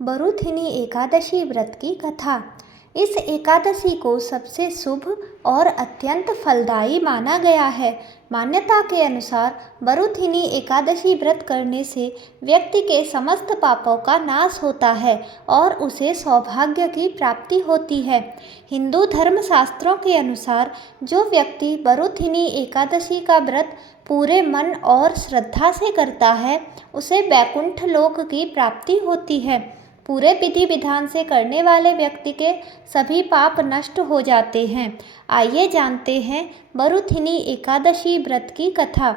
बरुथिनी एकादशी व्रत की कथा। इस एकादशी को सबसे शुभ और अत्यंत फलदायी माना गया है। मान्यता के अनुसार बरुथिनी एकादशी व्रत करने से व्यक्ति के समस्त पापों का नाश होता है और उसे सौभाग्य की प्राप्ति होती है। हिंदू धर्म शास्त्रों के अनुसार जो व्यक्ति बरुथिनी एकादशी का व्रत पूरे मन और श्रद्धा से करता है उसे वैकुंठ लोक की प्राप्ति होती है। पूरे विधि विधान से करने वाले व्यक्ति के सभी पाप नष्ट हो जाते हैं। आइए जानते हैं बरुथिनी एकादशी व्रत की कथा।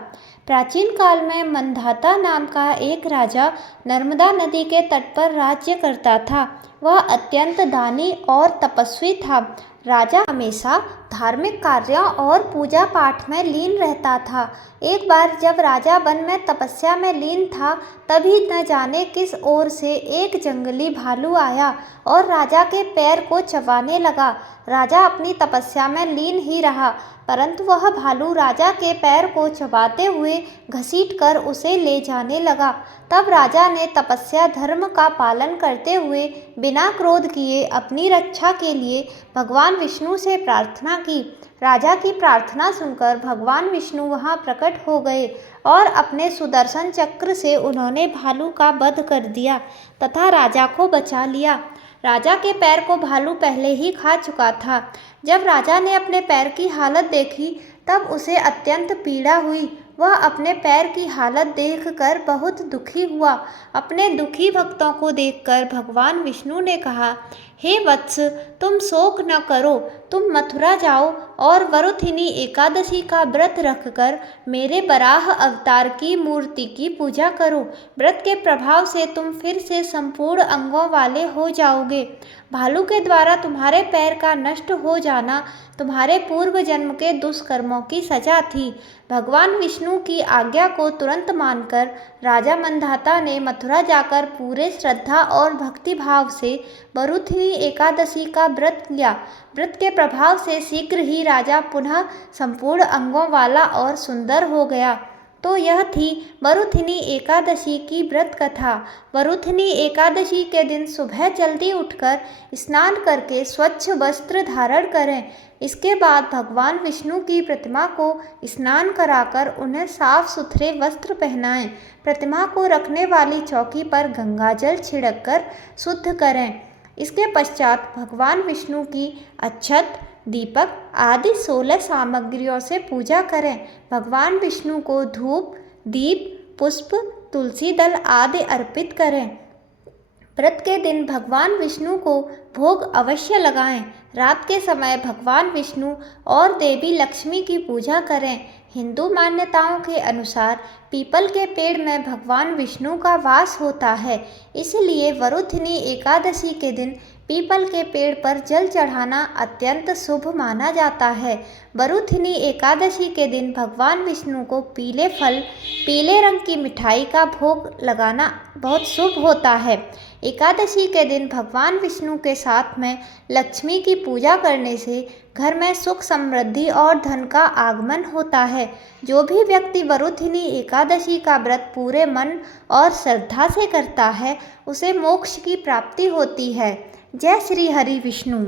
प्राचीन काल में मंधाता नाम का एक राजा नर्मदा नदी के तट पर राज्य करता था। वह अत्यंत दानी और तपस्वी था। राजा हमेशा धार्मिक कार्यों और पूजा पाठ में लीन रहता था। एक बार जब राजा वन में तपस्या में लीन था तभी न जाने किस ओर से एक जंगली भालू आया और राजा के पैर को चबाने लगा। राजा अपनी तपस्या में लीन ही रहा, परंतु वह भालू राजा के पैर को चबाते हुए घसीटकर उसे ले जाने लगा। तब राजा ने तपस्या धर्म का पालन करते हुए बिना क्रोध किए अपनी रक्षा के लिए भगवान विष्णु से प्रार्थना की। राजा की प्रार्थना सुनकर भगवान विष्णु वहां प्रकट हो गए और अपने सुदर्शन चक्र से उन्होंने भालू का वध कर दिया तथा राजा को बचा लिया। राजा के पैर को भालू पहले ही खा चुका था। जब राजा ने अपने पैर की हालत देखी तब उसे अत्यंत पीड़ा हुई। वह अपने पैर की हालत देखकर बहुत दुखी हुआ। अपने दुखी भक्तों को देखकर भगवान विष्णु ने कहा, हे वत्स, तुम शोक न करो, तुम मथुरा जाओ और बरुथिनी एकादशी का व्रत रखकर मेरे वराह अवतार की मूर्ति की पूजा करो। व्रत के प्रभाव से तुम फिर से संपूर्ण अंगों वाले हो जाओगे। भालू के द्वारा तुम्हारे पैर का नष्ट हो जाना तुम्हारे पूर्व जन्म के दुष्कर्मों की सजा थी। भगवान विष्णु की आज्ञा को तुरंत मानकर राजा मंधाता ने मथुरा जाकर पूरे श्रद्धा और भक्ति भाव से बरुथिनी एकादशी का व्रत लिया। व्रत के प्रभाव से शीघ्र ही राजा पुनः संपूर्ण अंगों वाला और सुंदर हो गया। तो यह थी बरुथिनी एकादशी की व्रत कथा। बरुथिनी एकादशी के दिन सुबह जल्दी उठकर स्नान करके स्वच्छ वस्त्र धारण करें। इसके बाद भगवान विष्णु की प्रतिमा को स्नान कराकर उन्हें साफ सुथरे वस्त्र पहनाएं। प्रतिमा को रखने वाली चौकी पर गंगाजल छिड़ककर शुद्ध करें। इसके पश्चात भगवान विष्णु की अक्षत, दीपक आदि 16 सामग्रियों से पूजा करें। भगवान विष्णु को धूप, दीप, पुष्प, तुलसी दल आदि अर्पित करें। व्रत के दिन भगवान विष्णु को भोग अवश्य लगाएं। रात के समय भगवान विष्णु और देवी लक्ष्मी की पूजा करें। हिंदू मान्यताओं के अनुसार पीपल के पेड़ में भगवान विष्णु का वास होता है, इसलिए बरुथिनी एकादशी के दिन पीपल के पेड़ पर जल चढ़ाना अत्यंत शुभ माना जाता है। बरुथिनी एकादशी के दिन भगवान विष्णु को पीले फल, पीले रंग की मिठाई का भोग लगाना बहुत शुभ होता है। एकादशी के दिन भगवान विष्णु के साथ में लक्ष्मी की पूजा करने से घर में सुख, समृद्धि और धन का आगमन होता है। जो भी व्यक्ति बरुथिनी एकादशी का व्रत पूरे मन और श्रद्धा से करता है उसे मोक्ष की प्राप्ति होती है। जय श्री हरि विष्णु।